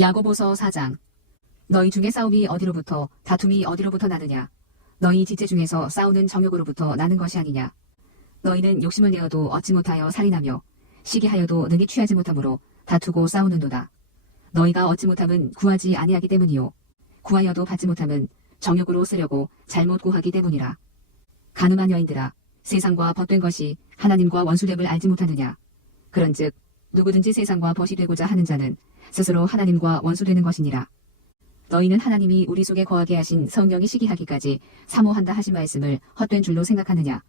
야고보서 4장. 너희 중에 싸움이 어디로부터 다툼이 어디로부터 나느냐? 너희 지체 중에서 싸우는 정욕으로부터 나는 것이 아니냐? 너희는 욕심을 내어도 얻지 못하여 살인하며 시기하여도 능히 취하지 못함으로 다투고 싸우는도다. 너희가 얻지 못함은 구하지 아니하기 때문이요 구하여도 받지 못함은 정욕으로 쓰려고 잘못 구하기 때문이라. 간음한 여인들아, 세상과 벗된 것이 하나님과 원수됨을 알지 못하느냐? 그런즉 누구든지 세상과 벗이 되고자 하는 자는 스스로 하나님과 원수되는 것이니라. 너희는 하나님이 우리 속에 거하게 하신 성령이 시기하기까지 사모한다 하신 말씀을 헛된 줄로 생각하느냐?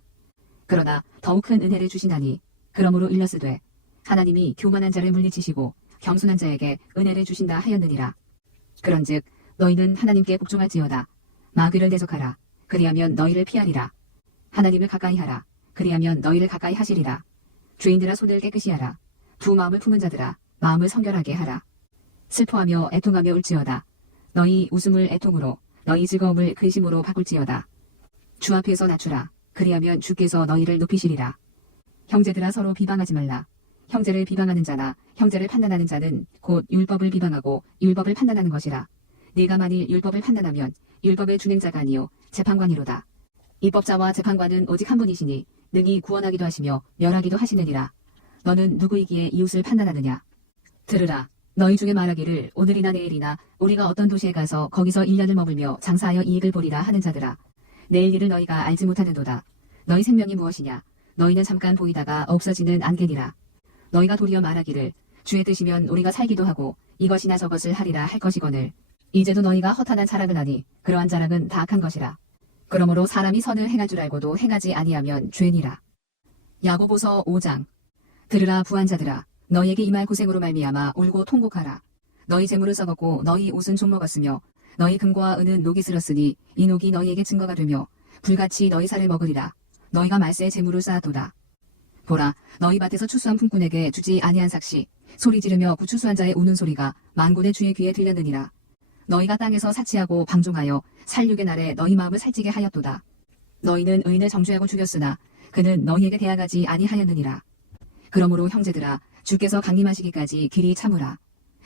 그러나 더욱 큰 은혜를 주시나니 그러므로 일렀으되 하나님이 교만한 자를 물리치시고 겸손한 자에게 은혜를 주신다 하였느니라. 그런즉 너희는 하나님께 복종할지어다. 마귀를 대적하라. 그리하면 너희를 피하리라. 하나님을 가까이 하라. 그리하면 너희를 가까이 하시리라. 죄인들아, 손을 깨끗이 하라. 두 마음을 품은 자들아, 마음을 성결하게 하라. 슬퍼하며 애통하며 울지어다. 너희 웃음을 애통으로, 너희 즐거움을 근심으로 바꿀지어다. 주 앞에서 낮추라. 그리하면 주께서 너희를 높이시리라. 형제들아, 서로 비방하지 말라. 형제를 비방하는 자나 형제를 판단하는 자는 곧 율법을 비방하고 율법을 판단하는 것이라. 네가 만일 율법을 판단하면 율법의 준행자가 아니요 재판관이로다. 입법자와 재판관은 오직 한 분이시니 능히 구원하기도 하시며 멸하기도 하시느니라. 너는 누구이기에 이웃을 판단하느냐? 들으라. 너희 중에 말하기를 오늘이나 내일이나 우리가 어떤 도시에 가서 거기서 1년을 머물며 장사하여 이익을 보리라 하는 자들아, 내일 일을 너희가 알지 못하는도다. 너희 생명이 무엇이냐? 너희는 잠깐 보이다가 없어지는 안개니라. 너희가 도리어 말하기를 주의 뜻이면 우리가 살기도 하고 이것이나 저것을 하리라 할 것이거늘 이제도 너희가 허탄한 자랑을 하니 그러한 자랑은 다 악한 것이라. 그러므로 사람이 선을 행할 줄 알고도 행하지 아니하면 죄니라. 야고보서 5장. 들으라 부한 자들아, 너희에게 임할 고생으로 말미암아 울고 통곡하라. 너희 재물을 썩었고 너희 옷은 좀 먹었으며 너희 금과 은은 녹이 슬었으니 이 녹이 너희에게 증거가 되며 불같이 너희 살을 먹으리라. 너희가 말세에 재물을 쌓았도다. 보라, 너희 밭에서 추수한 품꾼에게 주지 아니한 삭시 소리 지르며 구추수한 자의 우는 소리가 만군의 주의 귀에 들렸느니라. 너희가 땅에서 사치하고 방종하여 살육의 날에 너희 마음을 살찌게 하였도다. 너희는 의인을 정죄하고 죽였으나 그는 너희에게 대항하지 아니하였느니라. 그러므로 형제들아, 주께서 강림하시기까지 길이 참으라.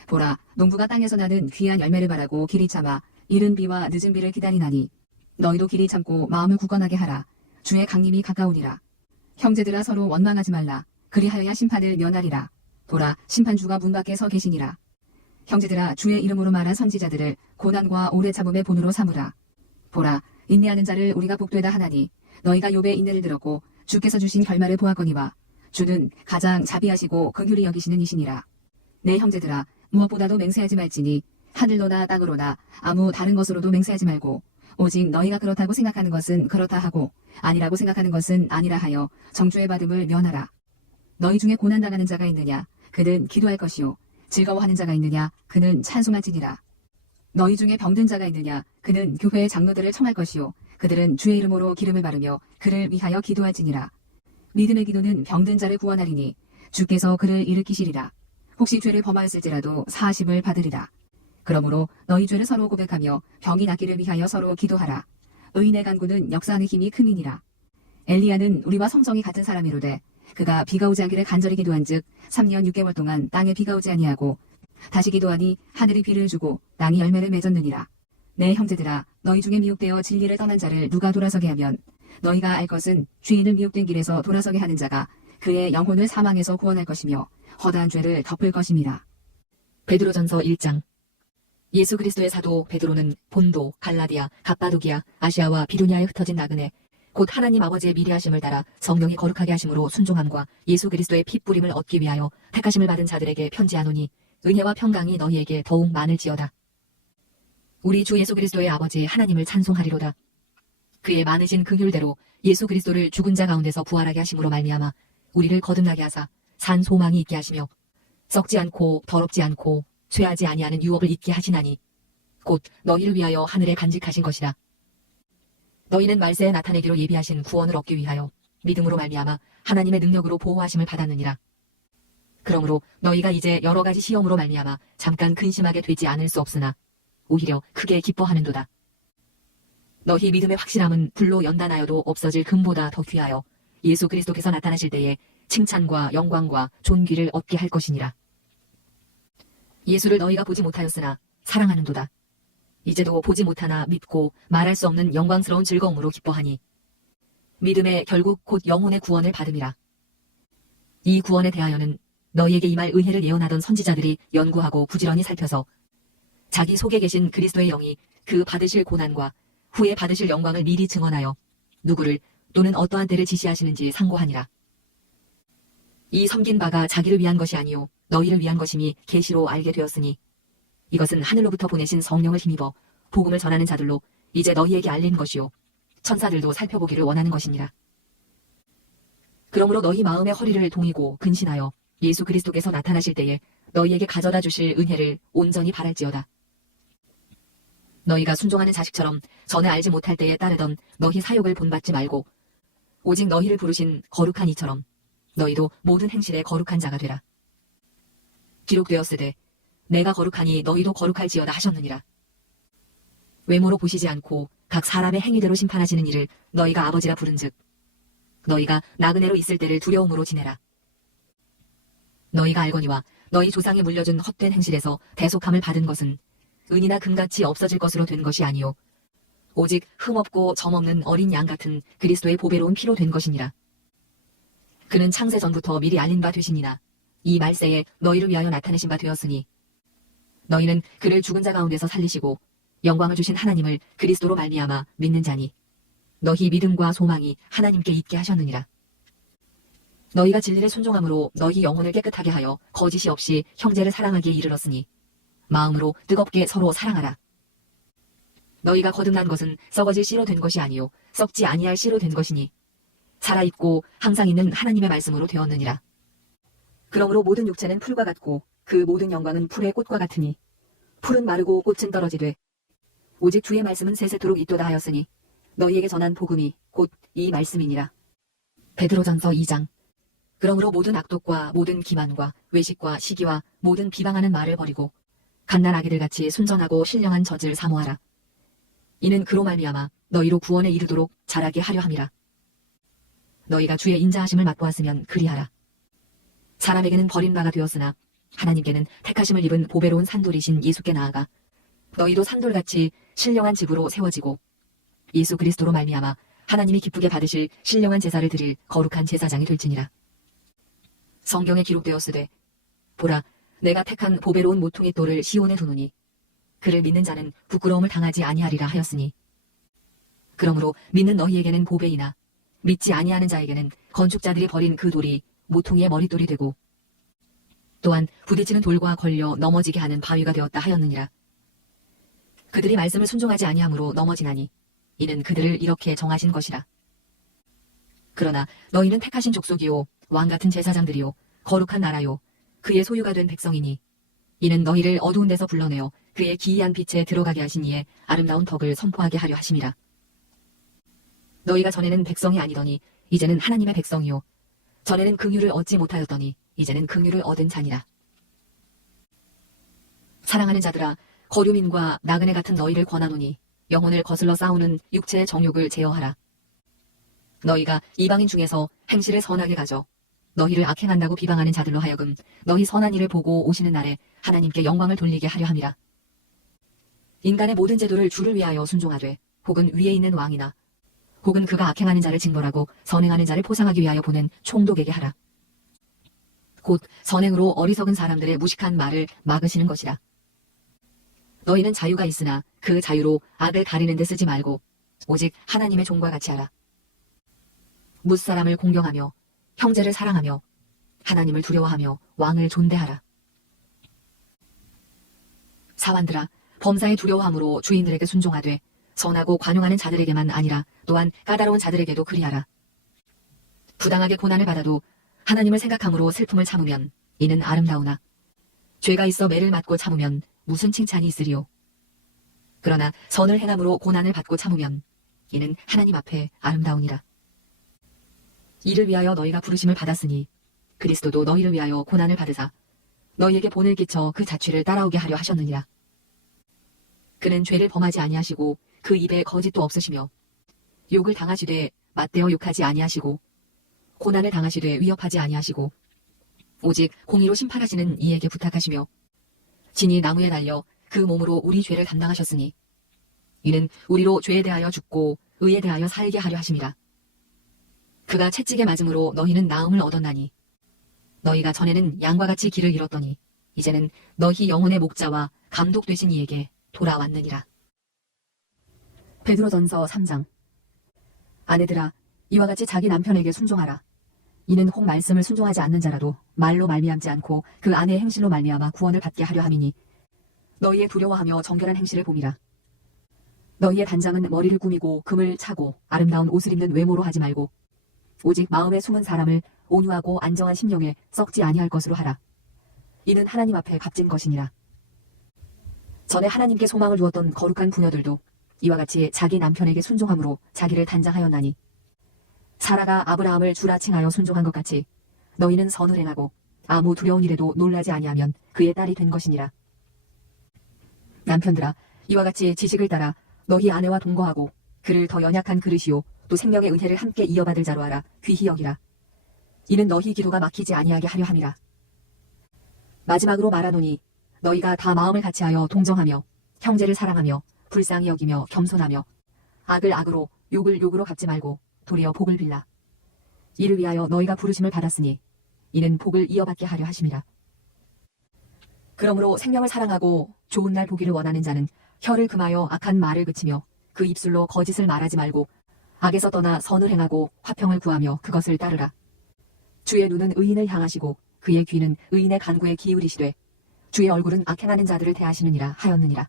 보라, 농부가 땅에서 나는 귀한 열매를 바라고 길이 참아 이른 비와 늦은 비를 기다리나니 너희도 길이 참고 마음을 굳건하게 하라. 주의 강림이 가까우니라. 형제들아, 서로 원망하지 말라. 그리하여야 심판을 면하리라. 보라, 심판주가 문 밖에 서 계시니라. 형제들아, 주의 이름으로 말한 선지자들을 고난과 오래 참음의 본으로 삼으라. 보라, 인내하는 자를 우리가 복되다 하나니 너희가 욥의 인내를 들었고 주께서 주신 결말을 보았거니와 주는 가장 자비하시고 긍휼히 여기시는 이시니라. 내 형제들아, 무엇보다도 맹세하지 말지니 하늘로나 땅으로나 아무 다른 것으로도 맹세하지 말고 오직 너희가 그렇다고 생각하는 것은 그렇다 하고 아니라고 생각하는 것은 아니라 하여 정죄의 받음을 면하라. 너희 중에 고난당하는 자가 있느냐? 그는 기도할 것이요 즐거워하는 자가 있느냐? 그는 찬송할지니라. 너희 중에 병든 자가 있느냐? 그는 교회의 장로들을 청할 것이요 그들은 주의 이름으로 기름을 바르며 그를 위하여 기도할지니라. 믿음의 기도는 병든 자를 구원하리니 주께서 그를 일으키시리라. 혹시 죄를 범하였을지라도 사하심을 받으리라. 그러므로 너희 죄를 서로 고백하며 병이 낫기를 위하여 서로 기도하라. 의인의 간구는 역사하는 힘이 크미니라. 엘리야는 우리와 성정이 같은 사람이로되 그가 비가 오지 않기를 간절히 기도한즉 3년 6개월 동안 땅에 비가 오지 아니하고 다시 기도하니 하늘이 비를 주고 땅이 열매를 맺었느니라. 내 형제들아, 너희 중에 미혹되어 진리를 떠난 자를 누가 돌아서게 하면 너희가 알 것은 죄인을 미혹된 길에서 돌아서게 하는 자가 그의 영혼을 사망에서 구원할 것이며 허다한 죄를 덮을 것임이라. 베드로전서 1장. 예수 그리스도의 사도 베드로는 본도, 갈라디아, 갑바도기아, 아시아와 비두냐에 흩어진 나그네 곧 하나님 아버지의 미리하심을 따라 성령이 거룩하게 하심으로 순종함과 예수 그리스도의 피 뿌림을 얻기 위하여 택하심을 받은 자들에게 편지하노니 은혜와 평강이 너희에게 더욱 많을지어다. 우리 주 예수 그리스도의 아버지 하나님을 찬송하리로다. 그의 많으신 긍휼대로 예수 그리스도를 죽은 자 가운데서 부활하게 하심으로 말미암아 우리를 거듭나게 하사 산 소망이 있게 하시며 썩지 않고 더럽지 않고 쇠하지 아니하는 유업을 잊게 하시나니 곧 너희를 위하여 하늘에 간직하신 것이라. 너희는 말세에 나타내기로 예비하신 구원을 얻기 위하여 믿음으로 말미암아 하나님의 능력으로 보호하심을 받았느니라. 그러므로 너희가 이제 여러 가지 시험으로 말미암아 잠깐 근심하게 되지 않을 수 없으나 오히려 크게 기뻐하는도다. 너희 믿음의 확실함은 불로 연단하여도 없어질 금보다 더 귀하여 예수 그리스도께서 나타나실 때에 칭찬과 영광과 존귀를 얻게 할 것이니라. 예수를 너희가 보지 못하였으나 사랑하는도다. 이제도 보지 못하나 믿고 말할 수 없는 영광스러운 즐거움으로 기뻐하니 믿음의 결국 곧 영혼의 구원을 받음이라. 이 구원에 대하여는 너희에게 임할 은혜를 예언하던 선지자들이 연구하고 부지런히 살펴서 자기 속에 계신 그리스도의 영이 그 받으실 고난과 후에 받으실 영광을 미리 증언하여 누구를 또는 어떠한 때를 지시하시는지 상고하니라. 이 섬긴 바가 자기를 위한 것이 아니요 너희를 위한 것임이 계시로 알게 되었으니 이것은 하늘로부터 보내신 성령을 힘입어 복음을 전하는 자들로 이제 너희에게 알린 것이요 천사들도 살펴보기를 원하는 것이니라. 그러므로 너희 마음의 허리를 동이고 근신하여 예수 그리스도께서 나타나실 때에 너희에게 가져다 주실 은혜를 온전히 바랄지어다. 너희가 순종하는 자식처럼 전에 알지 못할 때에 따르던 너희 사욕을 본받지 말고 오직 너희를 부르신 거룩한 이처럼 너희도 모든 행실에 거룩한 자가 되라. 기록되었으되 내가 거룩하니 너희도 거룩할지어다 하셨느니라. 외모로 보시지 않고 각 사람의 행위대로 심판하시는 이를 너희가 아버지라 부른즉 너희가 나그네로 있을 때를 두려움으로 지내라. 너희가 알거니와 너희 조상이 물려준 헛된 행실에서 대속함을 받은 것은 은이나 금같이 없어질 것으로 된 것이 아니요 오직 흠없고 점없는 어린 양 같은 그리스도의 보배로운 피로 된 것이니라. 그는 창세 전부터 미리 알린 바 되시니나 이 말세에 너희를 위하여 나타내신 바 되었으니 너희는 그를 죽은 자 가운데서 살리시고 영광을 주신 하나님을 그리스도로 말미암아 믿는 자니 너희 믿음과 소망이 하나님께 있게 하셨느니라. 너희가 진리를 순종함으로 너희 영혼을 깨끗하게 하여 거짓이 없이 형제를 사랑하기에 이르렀으니 마음으로 뜨겁게 서로 사랑하라. 너희가 거듭난 것은 썩어질 씨로 된 것이 아니요 썩지 아니할 씨로 된 것이니 살아있고 항상 있는 하나님의 말씀으로 되었느니라. 그러므로 모든 육체는 풀과 같고 그 모든 영광은 풀의 꽃과 같으니 풀은 마르고 꽃은 떨어지되 오직 주의 말씀은 세세토록 있도다 하였으니 너희에게 전한 복음이 곧 이 말씀이니라. 베드로전서 2장. 그러므로 모든 악독과 모든 기만과 외식과 시기와 모든 비방하는 말을 버리고 갓난 아기들 같이 순전하고 신령한 젖을 사모하라. 이는 그로 말미암아 너희로 구원에 이르도록 자라게 하려 함이라. 너희가 주의 인자하심을 맛보았으면 그리하라. 사람에게는 버린 바가 되었으나 하나님께는 택하심을 입은 보배로운 산돌이신 예수께 나아가 너희도 산돌같이 신령한 집으로 세워지고 예수 그리스도로 말미암아 하나님이 기쁘게 받으실 신령한 제사를 드릴 거룩한 제사장이 될지니라. 성경에 기록되었으되 보라 내가 택한 보배로운 모퉁이 돌을 시온에 두노니 그를 믿는 자는 부끄러움을 당하지 아니하리라 하였으니 그러므로 믿는 너희에게는 보배이나 믿지 아니하는 자에게는 건축자들이 버린 그 돌이 모퉁이의 머릿돌이 되고 또한 부딪히는 돌과 걸려 넘어지게 하는 바위가 되었다 하였느니라. 그들이 말씀을 순종하지 아니함으로 넘어지나니 이는 그들을 이렇게 정하신 것이라. 그러나 너희는 택하신 족속이요 왕같은 제사장들이요 거룩한 나라요 그의 소유가 된 백성이니 이는 너희를 어두운 데서 불러내어 그의 기이한 빛에 들어가게 하신 이의 아름다운 덕을 선포하게 하려 하심이라. 너희가 전에는 백성이 아니더니 이제는 하나님의 백성이요 전에는 긍휼을 얻지 못하였더니 이제는 긍휼을 얻은 자니라. 사랑하는 자들아 거류민과 나그네 같은 너희를 권하노니 영혼을 거슬러 싸우는 육체의 정욕을 제어하라. 너희가 이방인 중에서 행실을 선하게 가져 너희를 악행한다고 비방하는 자들로 하여금 너희 선한 일을 보고 오시는 날에 하나님께 영광을 돌리게 하려 함이라. 인간의 모든 제도를 주를 위하여 순종하되 혹은 위에 있는 왕이나 혹은 그가 악행하는 자를 징벌하고 선행하는 자를 포상하기 위하여 보낸 총독에게 하라. 곧 선행으로 어리석은 사람들의 무식한 말을 막으시는 것이라. 너희는 자유가 있으나 그 자유로 악을 가리는 데 쓰지 말고 오직 하나님의 종과 같이 하라. 뭇사람을 공경하며 형제를 사랑하며 하나님을 두려워하며 왕을 존대하라. 사환들아 범사에 두려워함으로 주인들에게 순종하되 선하고 관용하는 자들에게만 아니라 또한 까다로운 자들에게도 그리하라. 부당하게 고난을 받아도 하나님을 생각함으로 슬픔을 참으면 이는 아름다우나 죄가 있어 매를 맞고 참으면 무슨 칭찬이 있으리요. 그러나 선을 행함으로 고난을 받고 참으면 이는 하나님 앞에 아름다우니라. 이를 위하여 너희가 부르심을 받았으니 그리스도도 너희를 위하여 고난을 받으사 너희에게 본을 끼쳐 그 자취를 따라오게 하려 하셨느니라. 그는 죄를 범하지 아니하시고 그 입에 거짓도 없으시며 욕을 당하시되 맞대어 욕하지 아니하시고 고난을 당하시되 위협하지 아니하시고 오직 공의로 심판하시는 이에게 부탁하시며 진이 나무에 달려 그 몸으로 우리 죄를 담당하셨으니 이는 우리로 죄에 대하여 죽고 의에 대하여 살게 하려 하심이라. 그가 채찍에 맞음으로 너희는 나음을 얻었나니 너희가 전에는 양과 같이 길을 잃었더니 이제는 너희 영혼의 목자와 감독 되신 이에게 돌아왔느니라. 베드로전서 3장. 아내들아, 이와 같이 자기 남편에게 순종하라. 이는 혹 말씀을 순종하지 않는 자라도 말로 말미암지 않고 그 아내의 행실로 말미암아 구원을 받게 하려 함이니 너희의 두려워하며 정결한 행실을 봄이라. 너희의 단장은 머리를 꾸미고 금을 차고 아름다운 옷을 입는 외모로 하지 말고 오직 마음에 숨은 사람을 온유하고 안정한 심령에 썩지 아니할 것으로 하라. 이는 하나님 앞에 값진 것이니라. 전에 하나님께 소망을 두었던 거룩한 부녀들도 이와 같이 자기 남편에게 순종함으로 자기를 단장하였나니 사라가 아브라함을 주라 칭하여 순종한 것 같이 너희는 선을 행하고 아무 두려운 일에도 놀라지 아니하면 그의 딸이 된 것이니라. 남편들아, 이와 같이 지식을 따라 너희 아내와 동거하고 그를 더 연약한 그릇이요 또 생명의 은혜를 함께 이어받을 자로 알아 귀히 여기라. 이는 너희 기도가 막히지 아니하게 하려 함이라. 마지막으로 말하노니 너희가 다 마음을 같이하여 동정하며 형제를 사랑하며 불쌍히 여기며 겸손하며 악을 악으로 욕을 욕으로 갚지 말고 도리어 복을 빌라. 이를 위하여 너희가 부르심을 받았으니 이는 복을 이어받게 하려 하심이라. 그러므로 생명을 사랑하고 좋은 날 보기를 원하는 자는 혀를 금하여 악한 말을 그치며 그 입술로 거짓을 말하지 말고 악에서 떠나 선을 행하고 화평을 구하며 그것을 따르라. 주의 눈은 의인을 향하시고 그의 귀는 의인의 간구에 기울이시되 주의 얼굴은 악행하는 자들을 대하시느니라 하였느니라.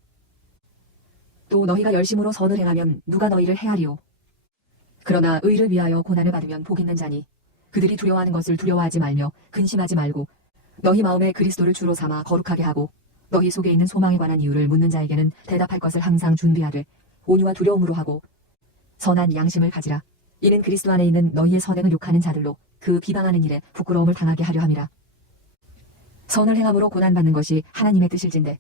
또 너희가 열심으로 선을 행하면 누가 너희를 해하리요. 그러나 의를 위하여 고난을 받으면 복 있는 자니 그들이 두려워하는 것을 두려워하지 말며 근심하지 말고 너희 마음에 그리스도를 주로 삼아 거룩하게 하고 너희 속에 있는 소망에 관한 이유를 묻는 자에게는 대답할 것을 항상 준비하되 온유와 두려움으로 하고 선한 양심을 가지라. 이는 그리스도 안에 있는 너희의 선행을 욕하는 자들로 그 비방하는 일에 부끄러움을 당하게 하려 함이라. 선을 행함으로 고난받는 것이 하나님의 뜻일진데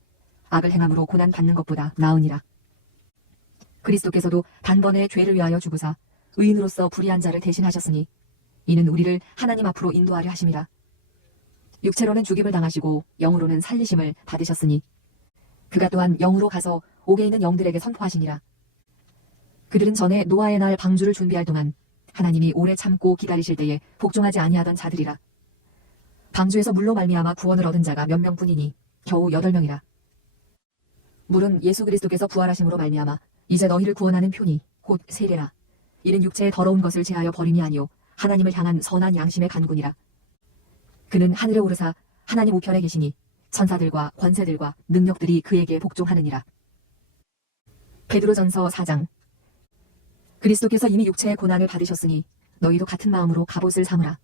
악을 행함으로 고난받는 것보다 나으니라. 그리스도께서도 단번에 죄를 위하여 죽으사 의인으로서 불의한 자를 대신하셨으니 이는 우리를 하나님 앞으로 인도하려 하심이라. 육체로는 죽임을 당하시고 영으로는 살리심을 받으셨으니 그가 또한 영으로 가서 옥에 있는 영들에게 선포하시니라. 그들은 전에 노아의 날 방주를 준비할 동안 하나님이 오래 참고 기다리실 때에 복종하지 아니하던 자들이라. 방주에서 물로 말미암아 구원을 얻은 자가 몇 명뿐이니 겨우 8명이라. 물은 예수 그리스도께서 부활하심으로 말미암아 이제 너희를 구원하는 표니 곧 세례라. 이는 육체의 더러운 것을 제하여 버림이 아니요 하나님을 향한 선한 양심의 간군이라. 그는 하늘에 오르사 하나님 우편에 계시니 천사들과 권세들과 능력들이 그에게 복종하느니라. 베드로전서 4장. 그리스도께서 이미 육체의 고난을 받으셨으니 너희도 같은 마음으로 갑옷을 삼으라.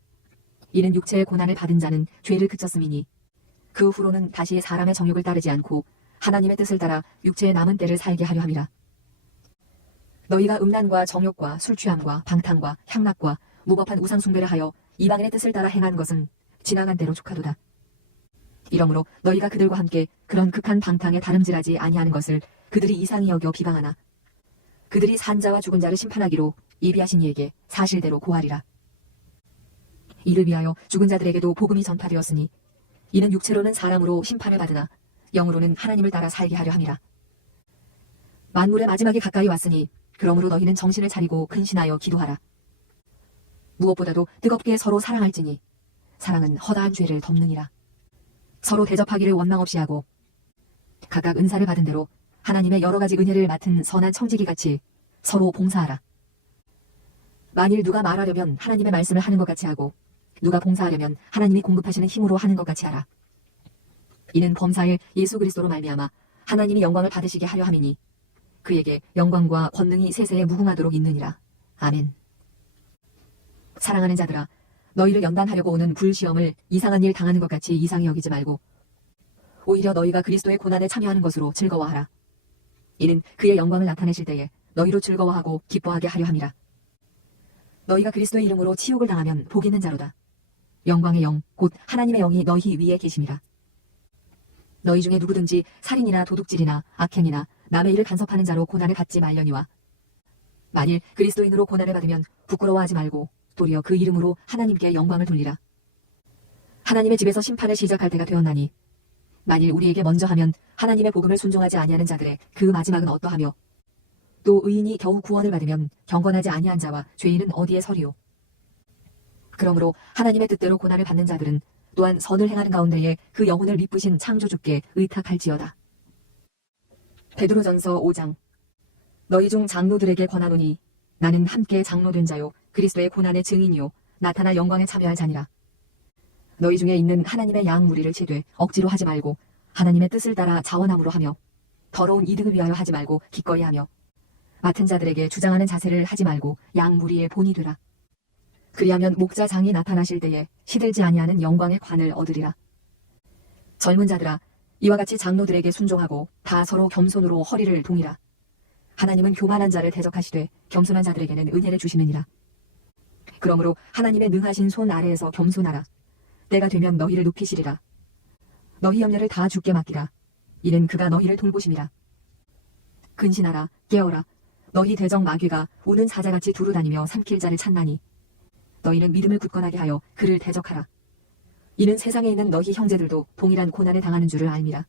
이는 육체의 고난을 받은 자는 죄를 그쳤음이니 그 후로는 다시 사람의 정욕을 따르지 않고 하나님의 뜻을 따라 육체의 남은 때를 살게 하려 함이라. 너희가 음란과 정욕과 술취함과 방탕과 향락과 무법한 우상숭배를 하여 이방인의 뜻을 따라 행한 것은 지나간 대로 족하도다. 이러므로 너희가 그들과 함께 그런 극한 방탕에 다름질하지 아니하는 것을 그들이 이상히 여겨 비방하나 그들이 산 자와 죽은 자를 심판하기로 예비하신 이에게 사실대로 고하리라. 이를 위하여 죽은 자들에게도 복음이 전파되었으니 이는 육체로는 사람으로 심판을 받으나 영으로는 하나님을 따라 살게 하려 함이라. 만물의 마지막이 가까이 왔으니 그러므로 너희는 정신을 차리고 근신하여 기도하라. 무엇보다도 뜨겁게 서로 사랑할지니 사랑은 허다한 죄를 덮느니라. 서로 대접하기를 원망 없이 하고 각각 은사를 받은 대로 하나님의 여러 가지 은혜를 맡은 선한 청지기같이 서로 봉사하라. 만일 누가 말하려면 하나님의 말씀을 하는 것 같이 하고 누가 봉사하려면 하나님이 공급하시는 힘으로 하는 것 같이 하라. 이는 범사일 예수 그리스도로 말미암아 하나님이 영광을 받으시게 하려 함이니 그에게 영광과 권능이 세세에 무궁하도록 있느니라. 아멘. 사랑하는 자들아, 너희를 연단하려고 오는 불시험을 이상한 일 당하는 것 같이 이상히 여기지 말고 오히려 너희가 그리스도의 고난에 참여하는 것으로 즐거워하라. 이는 그의 영광을 나타내실 때에 너희로 즐거워하고 기뻐하게 하려 함이라. 너희가 그리스도의 이름으로 치욕을 당하면 복 있는 자로다. 영광의 영, 곧 하나님의 영이 너희 위에 계심이라. 너희 중에 누구든지 살인이나 도둑질이나 악행이나 남의 일을 간섭하는 자로 고난을 받지 말려니와 만일 그리스도인으로 고난을 받으면 부끄러워하지 말고 도리어 그 이름으로 하나님께 영광을 돌리라. 하나님의 집에서 심판을 시작할 때가 되었나니 만일 우리에게 먼저 하면 하나님의 복음을 순종하지 아니하는 자들의 그 마지막은 어떠하며 또 의인이 겨우 구원을 받으면 경건하지 아니한 자와 죄인은 어디에 서리요. 그러므로 하나님의 뜻대로 고난을 받는 자들은 또한 선을 행하는 가운데에 그 영혼을 미쁘신 창조주께 의탁할지어다. 베드로전서 5장. 너희 중 장로들에게 권하노니 나는 함께 장로된 자요 그리스도의 고난의 증인이요 나타나 영광에 참여할 자니라. 너희 중에 있는 하나님의 양 무리를 치되 억지로 하지 말고 하나님의 뜻을 따라 자원함으로 하며 더러운 이득을 위하여 하지 말고 기꺼이 하며 맡은 자들에게 주장하는 자세를 하지 말고 양 무리의 본이 되라. 그리하면 목자장이 나타나실 때에 시들지 아니하는 영광의 관을 얻으리라. 젊은 자들아 이와 같이 장로들에게 순종하고 다 서로 겸손으로 허리를 동이라. 하나님은 교만한 자를 대적하시되 겸손한 자들에게는 은혜를 주시느니라. 그러므로 하나님의 능하신 손 아래에서 겸손하라. 때가 되면 너희를 높이시리라. 너희 염려를 다 주께 맡기라. 이는 그가 너희를 돌보심이라. 근신하라 깨어라. 너희 대적 마귀가 우는 사자같이 두루다니며 삼킬 자를 찾나니 너희는 믿음을 굳건하게 하여 그를 대적하라. 이는 세상에 있는 너희 형제들도 동일한 고난을 당하는 줄을 알미라.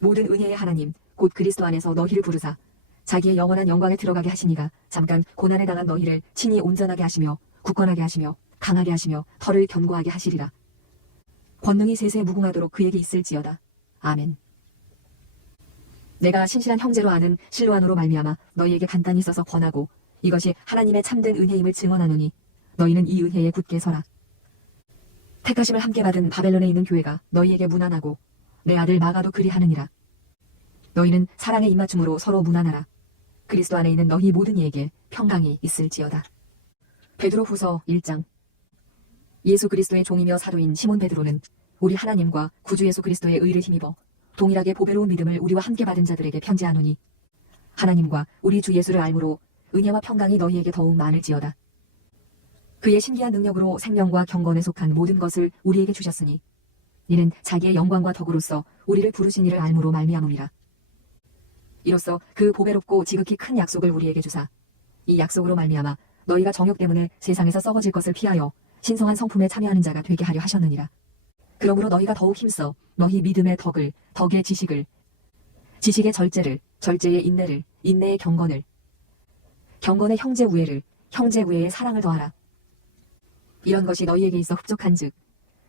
모든 은혜의 하나님 곧 그리스도 안에서 너희를 부르사 자기의 영원한 영광에 들어가게 하시니가 잠깐 고난을 당한 너희를 친히 온전하게 하시며 굳건하게 하시며 강하게 하시며 털을 견고하게 하시리라. 권능이 세세 무궁하도록 그에게 있을지어다. 아멘. 내가 신실한 형제로 아는 실로아노로 말미암아 너희에게 간단히 써서 권하고 이것이 하나님의 참된 은혜임을 증언하노니 너희는 이 은혜에 굳게 서라. 택하심을 함께 받은 바벨론에 있는 교회가 너희에게 문안하고 내 아들 마가도 그리하느니라. 너희는 사랑의 입맞춤으로 서로 문안하라. 그리스도 안에 있는 너희 모든 이에게 평강이 있을지어다. 베드로후서 1장. 예수 그리스도의 종이며 사도인 시몬 베드로는 우리 하나님과 구주 예수 그리스도의 의를 힘입어 동일하게 보배로운 믿음을 우리와 함께 받은 자들에게 편지하노니 하나님과 우리 주 예수를 알므로 은혜와 평강이 너희에게 더욱 많을지어다. 그의 신기한 능력으로 생명과 경건에 속한 모든 것을 우리에게 주셨으니 이는 자기의 영광과 덕으로서 우리를 부르신 이를 알므로 말미암음이라. 이로써 그 보배롭고 지극히 큰 약속을 우리에게 주사 이 약속으로 말미암아 너희가 정욕 때문에 세상에서 썩어질 것을 피하여 신성한 성품에 참여하는 자가 되게 하려 하셨느니라. 그러므로 너희가 더욱 힘써 너희 믿음의 덕을, 덕의 지식을, 지식의 절제를, 절제의 인내를, 인내의 경건을, 경건의 형제 우애를, 형제 우애의 사랑을 더하라. 이런 것이 너희에게 있어 흡족한즉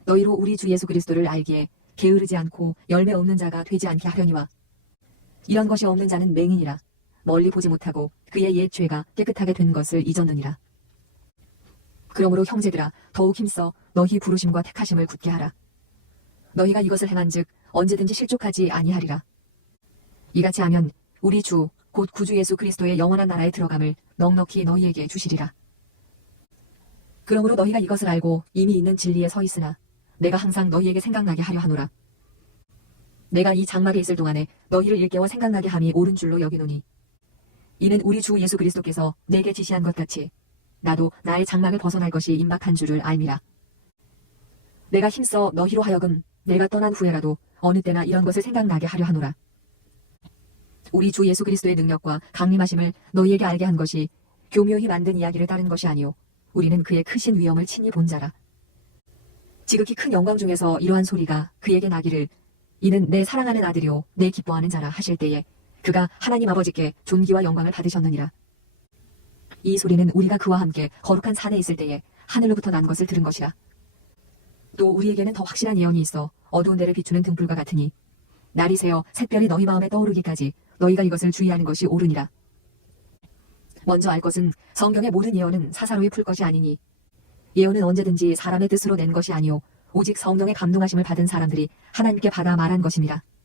너희로 우리 주 예수 그리스도를 알기에 게으르지 않고 열매 없는 자가 되지 않게 하려니와 이런 것이 없는 자는 맹인이라 멀리 보지 못하고 그의 옛 죄가 깨끗하게 된 것을 잊었느니라. 그러므로 형제들아 더욱 힘써 너희 부르심과 택하심을 굳게 하라. 너희가 이것을 행한즉 언제든지 실족하지 아니하리라. 이같이 하면 우리 주 곧 구주 예수 그리스도의 영원한 나라에 들어감을 넉넉히 너희에게 주시리라. 그러므로 너희가 이것을 알고 이미 있는 진리에 서 있으나 내가 항상 너희에게 생각나게 하려 하노라. 내가 이 장막에 있을 동안에 너희를 일깨워 생각나게 함이 옳은 줄로 여기노니 이는 우리 주 예수 그리스도께서 내게 지시한 것 같이 나도 나의 장막을 벗어날 것이 임박한 줄을 알미라. 내가 힘써 너희로 하여금 내가 떠난 후에라도 어느 때나 이런 것을 생각나게 하려 하노라. 우리 주 예수 그리스도의 능력과 강림하심을 너희에게 알게 한 것이 교묘히 만든 이야기를 따른 것이 아니오 우리는 그의 크신 위엄을 친히 본 자라. 지극히 큰 영광 중에서 이러한 소리가 그에게 나기를 이는 내 사랑하는 아들이요 내 기뻐하는 자라 하실 때에 그가 하나님 아버지께 존귀와 영광을 받으셨느니라. 이 소리는 우리가 그와 함께 거룩한 산에 있을 때에 하늘로부터 난 것을 들은 것이라. 또 우리에게는 더 확실한 예언이 있어 어두운 데를 비추는 등불과 같으니 날이 새어 샛별이 너희 마음에 떠오르기까지 너희가 이것을 주의하는 것이 옳으니라. 먼저 알 것은 성경의 모든 예언은 사사로이 풀 것이 아니니 예언은 언제든지 사람의 뜻으로 낸 것이 아니오 오직 성령의 감동하심을 받은 사람들이 하나님께 받아 말한 것임이라.